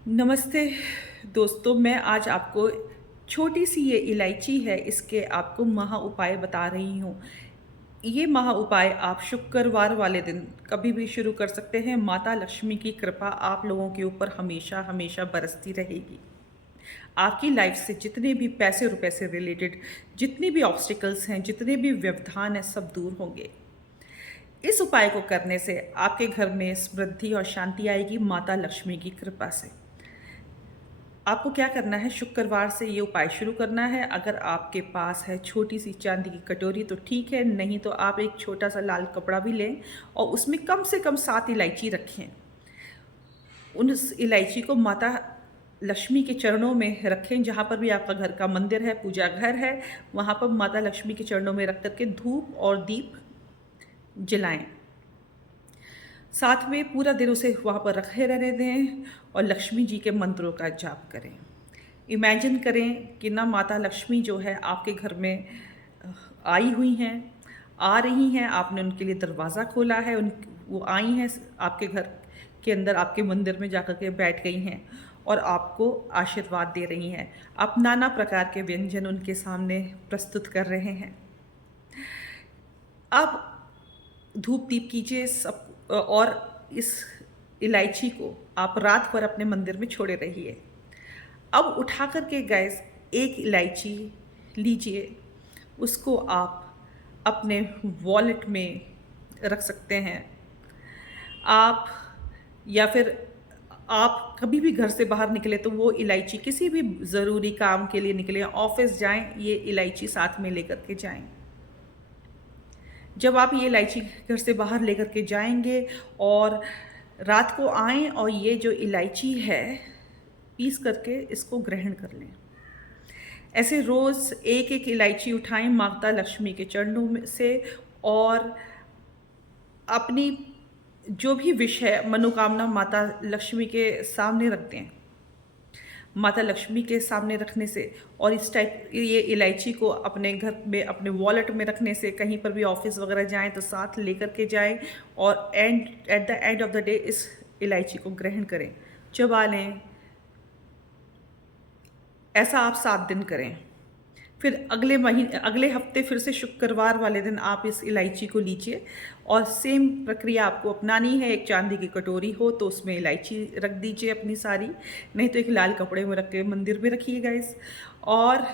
नमस्ते दोस्तों, मैं आज आपको छोटी सी ये इलायची है, इसके आपको महा उपाय बता रही हूँ। ये महा उपाय आप शुक्रवार वाले दिन कभी भी शुरू कर सकते हैं। माता लक्ष्मी की कृपा आप लोगों के ऊपर हमेशा हमेशा बरसती रहेगी। आपकी लाइफ से जितने भी पैसे रुपए से रिलेटेड जितनी भी ऑब्स्टिकल्स हैं, जितने भी व्यवधान हैं, सब दूर होंगे। इस उपाय को करने से आपके घर में समृद्धि और शांति आएगी माता लक्ष्मी की कृपा से। आपको क्या करना है, शुक्रवार से ये उपाय शुरू करना है। अगर आपके पास है छोटी सी चांदी की कटोरी तो ठीक है, नहीं तो आप एक छोटा सा लाल कपड़ा भी लें और उसमें कम से कम 7 इलायची रखें। उस इलायची को माता लक्ष्मी के चरणों में रखें। जहाँ पर भी आपका घर का मंदिर है, पूजा घर है, वहाँ पर माता लक्ष्मी के चरणों में रख कर के धूप और दीप जलाएं। साथ में पूरा दिन उसे वहाँ पर रखे रहने दें और लक्ष्मी जी के मंत्रों का जाप करें। इमेजिन करें कि ना माता लक्ष्मी जो है आपके घर में आई हुई हैं, आ रही हैं, आपने उनके लिए दरवाज़ा खोला है, वो आई हैं आपके घर के अंदर, आपके मंदिर में जाकर के बैठ गई हैं और आपको आशीर्वाद दे रही हैं। आप नाना प्रकार के व्यंजन उनके सामने प्रस्तुत कर रहे हैं। अब धूप दीप कीजिए सब और इस इलायची को आप रात भर अपने मंदिर में छोड़े रहिए। अब उठा कर के गैस एक इलायची लीजिए, उसको आप अपने वॉलेट में रख सकते हैं। आप या फिर आप कभी भी घर से बाहर निकले तो वो इलायची किसी भी ज़रूरी काम के लिए निकले, ऑफ़िस जाएँ, ये इलायची साथ में लेकर के जाएँ। जब आप ये इलायची घर से बाहर लेकर के जाएँगे और रात को आएँ और ये जो इलायची है, पीस करके इसको ग्रहण कर लें। ऐसे रोज़ एक-एक इलायची उठाएँ माता लक्ष्मी के चरणों में से और अपनी जो भी विश है, मनोकामना माता लक्ष्मी के सामने रख दें। माता लक्ष्मी के सामने रखने से और इस टाइप ये इलायची को अपने घर में, अपने वॉलेट में रखने से कहीं पर भी ऑफ़िस वग़ैरह जाएँ तो साथ लेकर के जाएँ और at the end of the day इस इलायची को ग्रहण करें, चबा लें। ऐसा आप 7 दिन करें। फिर अगले हफ्ते फिर से शुक्रवार वाले दिन आप इस इलायची को लीजिए और सेम प्रक्रिया आपको अपनानी है। एक चांदी की कटोरी हो तो उसमें इलायची रख दीजिए अपनी सारी, नहीं तो एक लाल कपड़े में रख के मंदिर में रखिएगा और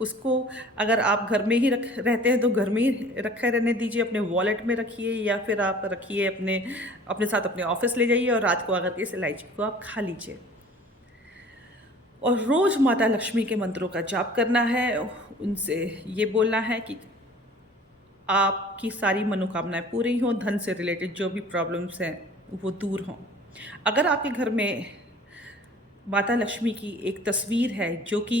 उसको अगर आप घर में ही रहते हैं तो घर में ही रखे रहने दीजिए, अपने वॉलेट में रखिए या फिर आप रखिए अपने अपने साथ अपने ऑफ़िस ले जाइए और रात को आकर के इस इलायची को आप खा लीजिए। और रोज़ माता लक्ष्मी के मंत्रों का जाप करना है, उनसे ये बोलना है कि आपकी सारी मनोकामनाएँ पूरी हों, धन से रिलेटेड जो भी प्रॉब्लम्स हैं, वो दूर हों। अगर आपके घर में माता लक्ष्मी की एक तस्वीर है, जो कि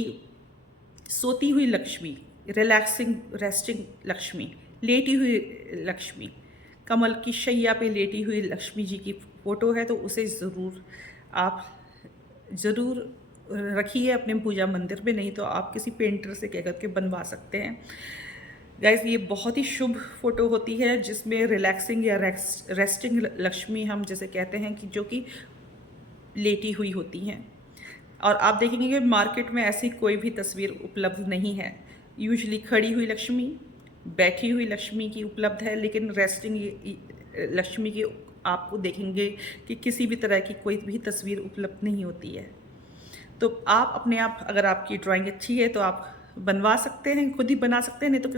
सोती हुई लक्ष्मी, रेस्टिंग लक्ष्मी, लेटी हुई लक्ष्मी, कमल की शैया पे लेटी हुई लक्ष्मी जी की फ़ोटो है, तो उसे आप ज़रूर रखिए अपने पूजा मंदिर में, नहीं तो आप किसी पेंटर से कह कर के बनवा सकते हैं। गाइस, ये बहुत ही शुभ फ़ोटो होती है जिसमें रिलैक्सिंग या रेस्टिंग लक्ष्मी हम जिसे कहते हैं, कि जो कि लेटी हुई होती हैं। और आप देखेंगे कि मार्केट में ऐसी कोई भी तस्वीर उपलब्ध नहीं है। यूजुअली खड़ी हुई लक्ष्मी, बैठी हुई लक्ष्मी की उपलब्ध है, लेकिन रेस्टिंग लक्ष्मी की आपको देखेंगे कि किसी भी तरह की कोई भी तस्वीर उपलब्ध नहीं होती है। तो आप अपने आप, अगर आपकी ड्राइंग अच्छी है तो आप बनवा सकते हैं, खुद ही बना सकते हैं, नहीं तो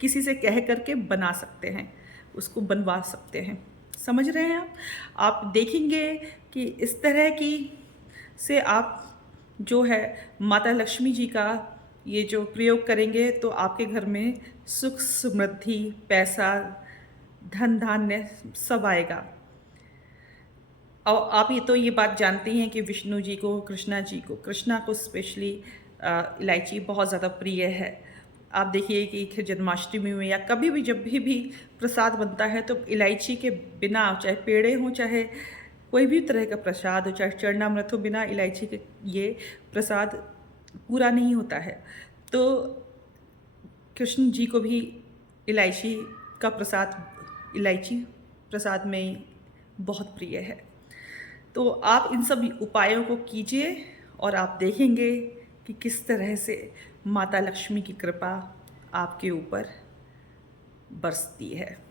किसी से कह कर के बना सकते हैं, उसको बनवा सकते हैं। समझ रहे हैं आप? आप देखेंगे कि इस तरह की से आप जो है माता लक्ष्मी जी का ये जो प्रयोग करेंगे तो आपके घर में सुख, समृद्धि, पैसा, धन-धान्य सब आएगा। और आप ये बात जानते हैं कि विष्णु जी को, कृष्णा को स्पेशली इलायची बहुत ज़्यादा प्रिय है। आप देखिए कि जन्माष्टमी में या कभी भी जब भी प्रसाद बनता है तो इलायची के बिना, चाहे पेड़े हों, चाहे कोई भी तरह का प्रसाद हो, चाहे चरणामृत हो, बिना इलायची के ये प्रसाद पूरा नहीं होता है। तो कृष्ण जी को भी इलायची इलायची प्रसाद में बहुत प्रिय है। तो आप इन सब उपायों को कीजिए और आप देखेंगे कि किस तरह से माता लक्ष्मी की कृपा आपके ऊपर बरसती है।